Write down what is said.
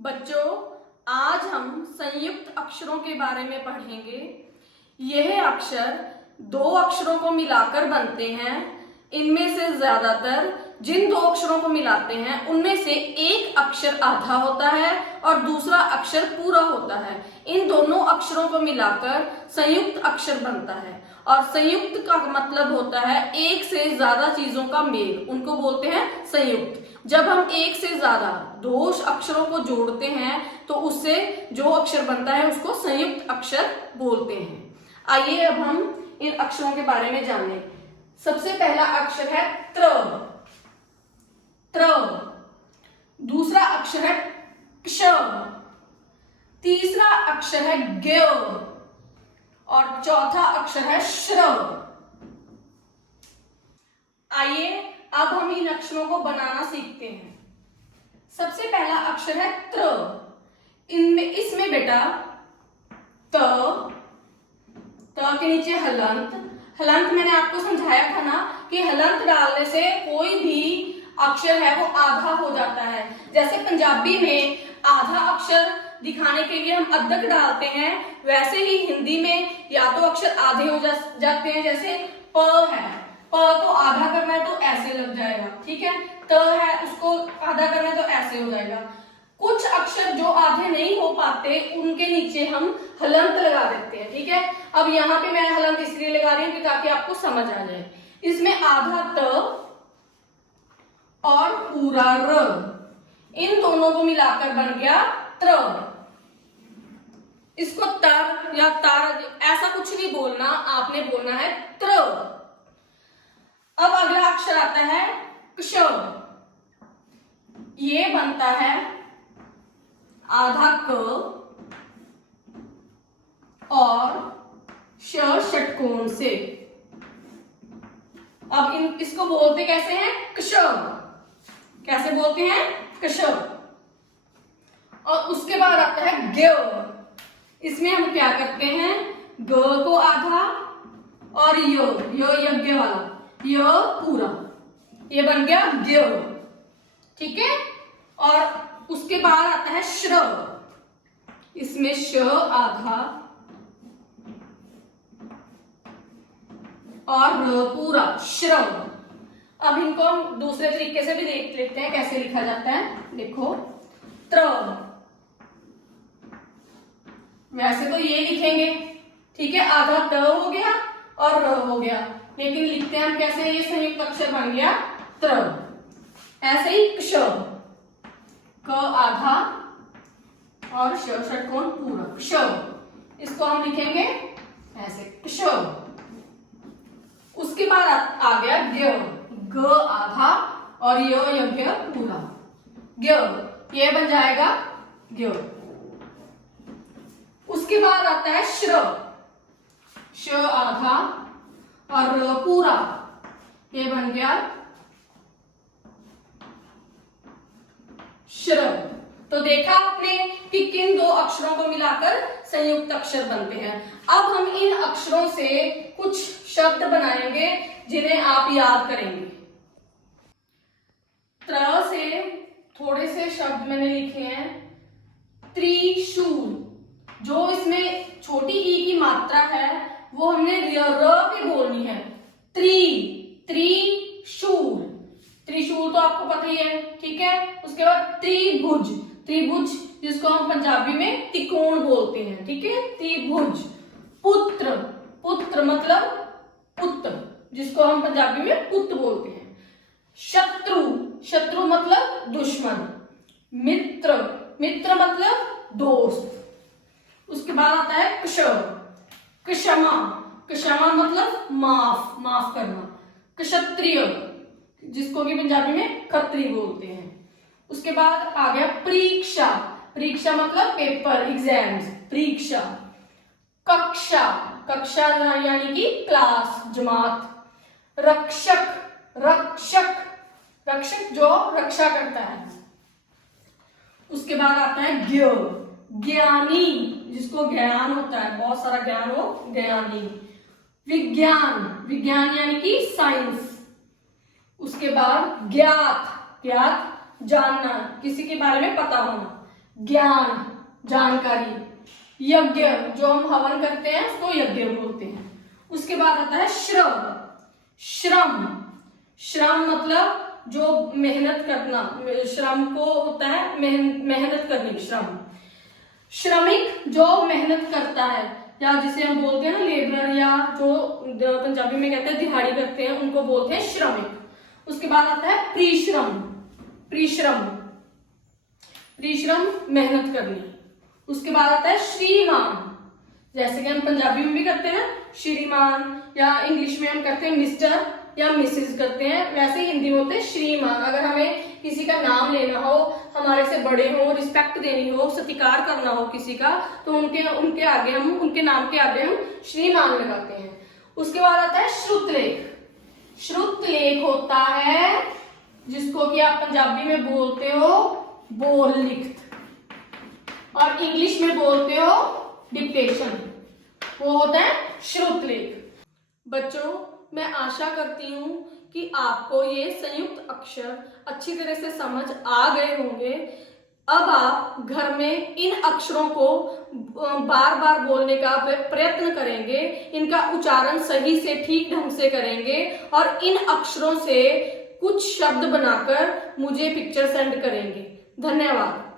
बच्चों, आज हम संयुक्त अक्षरों के बारे में पढ़ेंगे। यह अक्षर दो अक्षरों को मिलाकर बनते हैं। इनमें से ज्यादातर जिन दो अक्षरों को मिलाते हैं उनमें से एक अक्षर आधा होता है और दूसरा अक्षर पूरा होता है। इन दोनों अक्षरों को मिलाकर संयुक्त अक्षर बनता है और संयुक्त का मतलब होता है एक से ज्यादा चीजों का मेल, उनको बोलते हैं संयुक्त। जब हम एक से ज्यादा दो अक्षरों को जोड़ते हैं तो उससे जो अक्षर बनता है उसको संयुक्त अक्षर बोलते हैं। आइए अब हम इन अक्षरों के बारे में जानें। सबसे पहला अक्षर है त्र। त्र। दूसरा अक्षर है क्ष। तीसरा अक्षर है ज्ञ और चौथा अक्षर है श्र। आइए अब हम इन अक्षरों को बनाना सीखते हैं। सबसे पहला अक्षर है त्र। इसमें बेटा त के नीचे हलंत। हलंत मैंने आपको समझाया था ना कि हलंत डालने से कोई भी अक्षर है वो आधा हो जाता है। जैसे पंजाबी में आधा अक्षर दिखाने के लिए हम अद्धक डालते हैं, वैसे ही हिंदी में या तो अक्षर आधे हो जाते हैं। जैसे प है, प को आधा करना है तो ऐसे लग जाएगा, ठीक है। त है, उसको आधा करना है तो ऐसे हो जाएगा। कुछ अक्षर जो आधे नहीं हो पाते उनके नीचे हम हलंत लगा देते हैं, ठीक है। अब यहाँ पे मैं हलंत इसलिए लगा रही हूँ ताकि आपको समझ आ जाए। इसमें आधा त और पूरा र, इन दोनों को मिलाकर बन गया त्र। इसको तर या तार ऐसा कुछ नहीं बोलना, आपने बोलना है त्र। अब अगला अक्षर आता है क्ष। ये बनता है आधा क और श षटकोण से। अब इसको बोलते कैसे हैं? क्ष। कैसे बोलते हैं? क्ष। और उसके बाद आता है ज्ञ। इसमें हम क्या करते हैं? ग को आधा और य यज्ञ वाला, य पूरा, ये बन गया ज्ञ, ठीक है। और उसके बाद आता है श्र। इसमें श आधा और र पूरा, श्र। अब इनको हम दूसरे तरीके से भी देख लेते हैं कैसे लिखा जाता है। देखो, त्र वैसे तो ये लिखेंगे, ठीक है, आधा त हो गया और र हो गया, लेकिन लिखते हैं हम कैसे? ये संयुक्त अक्षर बन गया त्र। ऐसे ही क्ष, क आधा और श षटकोण पूरा, क्ष। इसको हम लिखेंगे ऐसे, क्ष। उसके बाद आ गया ज्ञ। ग आधा और यज्ञ पूरा, ज्ञ। ये बन जाएगा ज्ञ। उसके बाद आता है श्र। श आधा और र पूरा, ये बन गया श्र। तो देखा आपने कि किन दो अक्षरों को मिलाकर संयुक्त अक्षर बनते हैं। अब हम इन अक्षरों से कुछ शब्द बनाएंगे जिन्हें आप याद करेंगे। त्र से थोड़े से शब्द मैंने लिखे हैं। त्रिशूल, जो इसमें छोटी ई की मात्रा है वो हमने र पे बोलनी है। त्रिशूल। त्रिशूल तो आपको पता ही है, ठीक है। उसके बाद त्रिभुज। त्रिभुज जिसको हम पंजाबी में त्रिकोण बोलते हैं, ठीक है, त्रिभुज। पुत्र। पुत्र मतलब पुत्र, जिसको हम पंजाबी में पुत्र बोलते हैं। शत्रु। शत्रु मतलब दुश्मन। मित्र। मित्र मतलब दोस्त। उसके बाद आता है क्ष। क्षमा। क्षमा मतलब माफ, माफ करना। क्षत्रिय, जिसको कि पंजाबी में खत्री बोलते हैं। उसके बाद आ गया परीक्षा। परीक्षा मतलब पेपर, एग्जाम्स, परीक्षा। कक्षा। कक्षा यानी कि क्लास, जमात। रक्षक। रक्षक, रक्षक जो रक्षा करता है। उसके बाद आता है ज्ञ। ज्ञानी, जिसको ज्ञान होता है, बहुत सारा ज्ञान हो, ज्ञानी। विज्ञान। विज्ञान यानी कि साइंस। उसके बाद ज्ञात। ज्ञात जानना, किसी के बारे में पता होना। ज्ञान, जानकारी। यज्ञ, जो हम हवन करते हैं उसको यज्ञ बोलते हैं। उसके बाद आता है श्रम। श्रम, श्रम मतलब जो मेहनत करना, श्रम को होता है मेहनत करने की, श्रम। श्रमिक जो मेहनत करता है, या जिसे हम बोलते हैं ना लेबरर, या जो पंजाबी में कहते हैं दिहाड़ी करते हैं, उनको बोलते हैं श्रमिक। उसके बाद आता है परिश्रम। परिश्रम, परिश्रम मेहनत करनी। उसके बाद आता है श्रीमान, जैसे कि हम पंजाबी में भी करते हैं श्रीमान, या इंग्लिश में हम करते हैं मिस्टर या मिसेस करते हैं, वैसे हिंदी में होते हैं श्रीमान। अगर हमें किसी का नाम लेना हो, हमारे से बड़े हो, रिस्पेक्ट देनी हो, सत्कार करना हो किसी का, तो उनके आगे हम, उनके नाम के आगे हम श्रीमान लगाते हैं। उसके बाद आता है श्रुतलेख। श्रुतलेख होता है जिसको कि आप पंजाबी में बोलते हो बोल लिखत, और इंग्लिश में बोलते हो डिक्टेशन, वो होता है श्रुतलेख। बच्चों, मैं आशा करती हूँ कि आपको ये संयुक्त अक्षर अच्छी तरह से समझ आ गए होंगे। अब आप घर में इन अक्षरों को बार बार बोलने का प्रयत्न करेंगे, इनका उच्चारण सही से ठीक ढंग से करेंगे, और इन अक्षरों से कुछ शब्द बनाकर मुझे पिक्चर सेंड करेंगे। धन्यवाद।